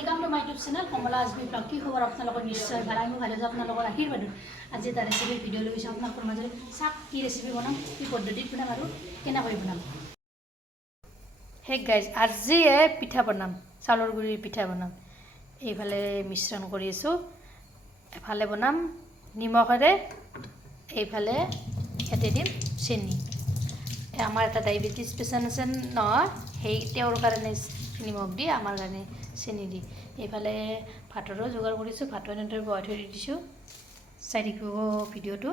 welcome to my YouTube channel Kamla Azmi blog की खबर आपलोगों निश्चय भाला मैं भाले आपलोगों आशीर्वाद आज এটা রেসিপি ভিডিও লৈছো আপনাদের মাঝে সাক কি রেসিপি বনাম কি পদ্ধতিত বনাম আৰু কেনা কৰি বনাম হে গাইজ আজি পিঠা বনাম চাউলৰ গুড়িৰ পিঠা বনাম এইফালে মিশ্ৰণ কৰি আছো এফালে বনাম নিমখৰে এইফালে ইয়াতে দিম চেনি আমাৰ এটা ডায়াবেটিস পেশেন্ট আছে ন সেই তেওঁৰ কাৰণে নিমখ দি আমাৰ কাৰণে চেনি দি এইফালে ভাতৰো যোগাৰ কৰিছো ভাত এনেদৰে বহাই থৈ দিছো চাই থাকিব ভিডিওটো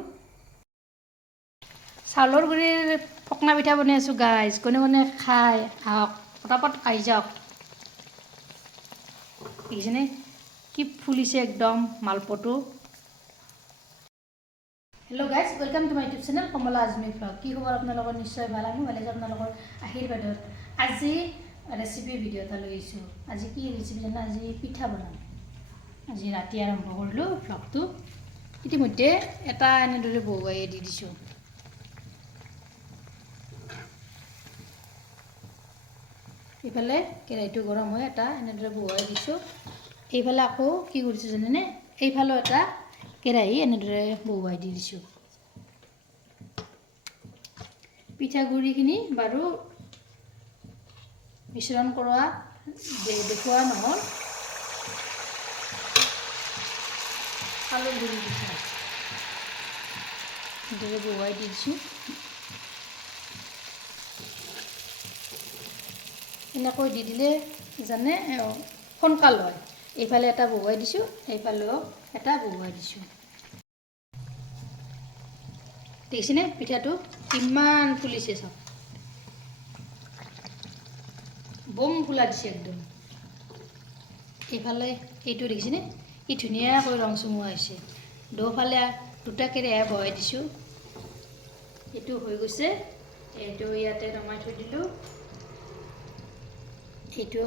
চাউলৰ গুড়িৰ পকনা পিঠা বনাই আছো গাইজ কোনে কোনে খায় আহক পটাপট আহি যাওক দেখিছেনে কি ফুলিছে একদম মালপটো hello guys welcome to my YouTube channel Kamla Azmi blog की खबर आपलोगों निश्चय भाला मैं भाले आपलोगों आशीर्वादत আজি ৰেচিপি ভিডিও এটা লৈছো আজি কি ৰেচিপি জানা আজি পিঠা বনাম আজি ৰাতি আৰম্ভ কৰিলো ব্লগটো ইতিমধ্যে এটা এনেদৰে বহুৱাই দি দিছো এইফালে কেৰাহীটো গৰম হয় এটা এনেদৰে বহুৱাই দিছো এইফালে আকৌ কি কৰিছো জানেনে এইফালে এটা কেৰাহী এনেদৰে বহুৱাই দি দিছো পিঠাগুড়িখিনি বাৰু মিশ্ৰণ কৰা দেখুৱা নহল চাউলৰ গুড়ি পিঠা এনেদৰে বহুৱাই দি দিছো এনেকৈ দি দিলে জানে সোনকাল হয় এইফালে এটা বহুৱাই দিছো এইফালেও এটা বহুৱাই দিছো দেখিছেনে পিঠাটো কিমান ফুলিছে সব বম ফুলা দিছে একদম এইফালে এইটো দেখিছেনে কি ধুনীয়াকৈ ৰং চুমুৱা হৈছে দুফালে দুটা কেৰাহী বহাই দিছো এইটো হৈ গৈছে এইটো ইয়াতে নমাই থৈ দিলো এইটো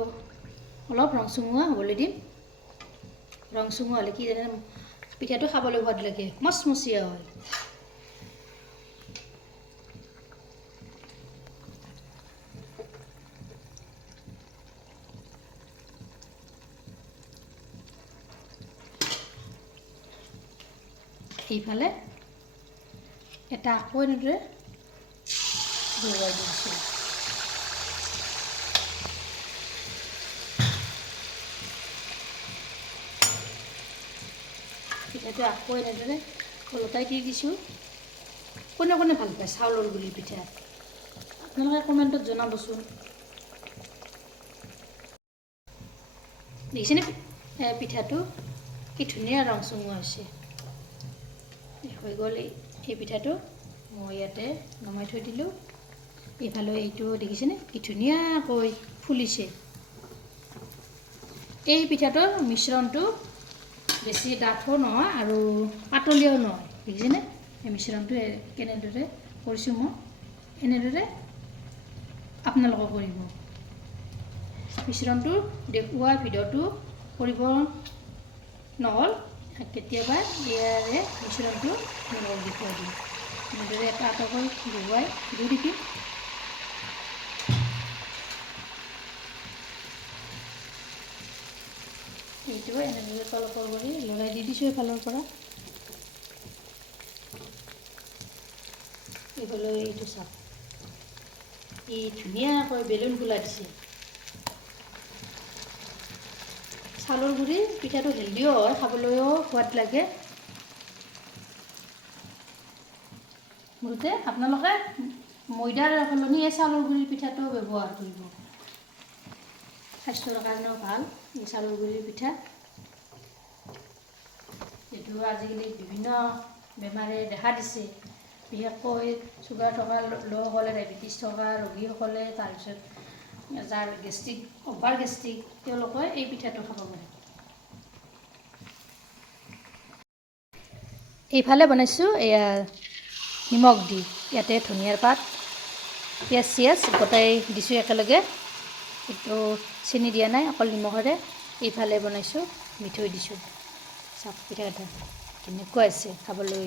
অলপ ৰং চুমুৱা হ'বলৈ দিম ৰং চুমুৱা হ'লে কি জানে পিঠাটো খাবলৈ সোৱাদ লাগে মচমচীয়া হয় এইফালে এটা আকৌ এনেদৰে বহুৱাই দিছোঁ পিঠাটো আকৌ এনেদৰে ওলটাই দি দিছোঁ কোনে কোনে ভাল পায় চাউলৰ গুড়িৰ পিঠা আপোনালোকে কমেণ্টত জনাবচোন দেখিছেনে পিঠাটো কি ধুনীয়া ৰং চুমুৱা হৈছে হৈ গ'ল এই পিঠাটো মই ইয়াতে নমাই থৈ দিলোঁ এইফালে এইটো দেখিছেনে কি ধুনীয়াকৈ ফুলিছে এই পিঠাটোৰ মিশ্ৰণটো বেছি ডাঠো নহয় আৰু পাতলীয়াও নহয় দেখিছেনে এই মিশ্ৰণটো কেনেদৰে কৰিছোঁ মই এনেদৰে আপোনালোকে কৰিব মিশ্ৰণটো দেখুওৱা ভিডিঅ'টো কৰিব নহ'ল কেতিয়াবা ইয়াৰে মিশ্ৰণটো আপোনালোকক দেখুৱাই দিম এনেদৰে এটা আটাকৈ বহুৱাই দি দিম এইটো এনেদৰে তলপৰ কৰি লৰাই দি দিছোঁ এফালৰ পৰা এইফালে এইটো চাওক এই ধুনীয়াকৈ বেলুন ফুলা দিছে চাউলৰ গুড়িৰ পিঠাটো হেল্ডিও হয় খাবলৈও সোৱাদ লাগে মুঠতে আপোনালোকে ময়দাৰ সলনি এই চাউলৰ গুড়িৰ পিঠাটো ব্যৱহাৰ কৰিব স্বাস্থ্যৰ কাৰণেও ভাল এই চাউলৰ গুড়িৰ পিঠা এইটো আজিকালি বিভিন্ন বেমাৰে দেখা দিছে বিশেষকৈ চুগাৰ থকা লোকসকলে ডায়েবেটিছ থকা ৰোগীসকলে তাৰপিছত যাৰ গেষ্ট্ৰিক অভাৰ গেষ্ট্ৰিক তেওঁলোকে এই পিঠাটো খাব পাৰে এইফালে বনাইছোঁ এয়া নিমখ দি ইয়াতে ধনিয়াৰ পাত পিঁয়াজ চিয়াজ গোটাই দিছোঁ একেলগে এইটো চেনি দিয়া নাই অকল নিমখেৰে এইফালে বনাইছোঁ মিঠৈ দিছোঁ চাপ পিঠাকেইটা কেনেকুৱা আছে খাবলৈ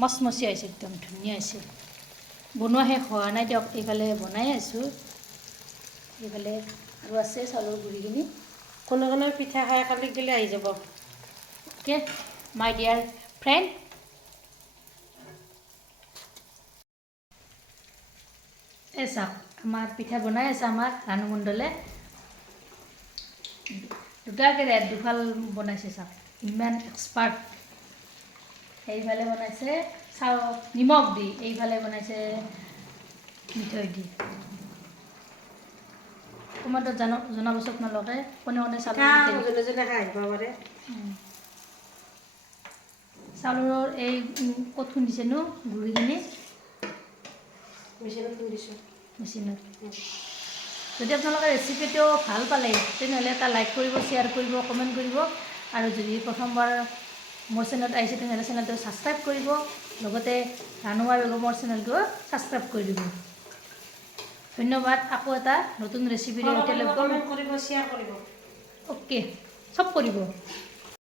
মচমচীয়া হৈছে একদম ধুনীয়া হৈছে বনোৱা শেষ হোৱা নাই দিয়ক এইফালে বনাই আছোঁ এইফালে আৰু আছে চাউলৰ গুড়িখিনি কোনো কোনো পিঠা খাই কালি গেলে আহি যাব ওকে মাই ডিয়াৰ ফ্ৰেণ্ড এই চাওক আমাৰ পিঠা বনাই আছে আমাৰ ৰাণু মণ্ডলে দুটাকে দুফাল বনাইছে চাওক ইমান এক্সপাৰ্ট এইফালে বনাইছে নিমখ দি এইফালে বনাইছে মিঠৈ দি কমেণ্টত জনাবচোন আপোনালোকে কোনে কোনে চাউলৰ এই ক'ত খুন্দিছেনো গুড়িখিনি মেচিনত যদি আপোনালোকে ৰেচিপিটো ভাল পালে তেনেহ'লে এটা লাইক কৰিব শ্বেয়াৰ কৰিব কমেণ্ট কৰিব আৰু যদি প্ৰথমবাৰ মোৰ চেনেলত আহিছে তেনেহ'লে চেনেলটো ছাবস্ক্ৰাইব কৰিব লগতে ৰাণুৱা বেগমৰ চেনেলটো ছাবস্ক্ৰাইব কৰি দিব ধন্যবাদ আকৌ এটা নতুন ৰেচিপিৰে সৈতে লগ পাম কৰিব শ্বেয়াৰ কৰিব অ'কে চব কৰিব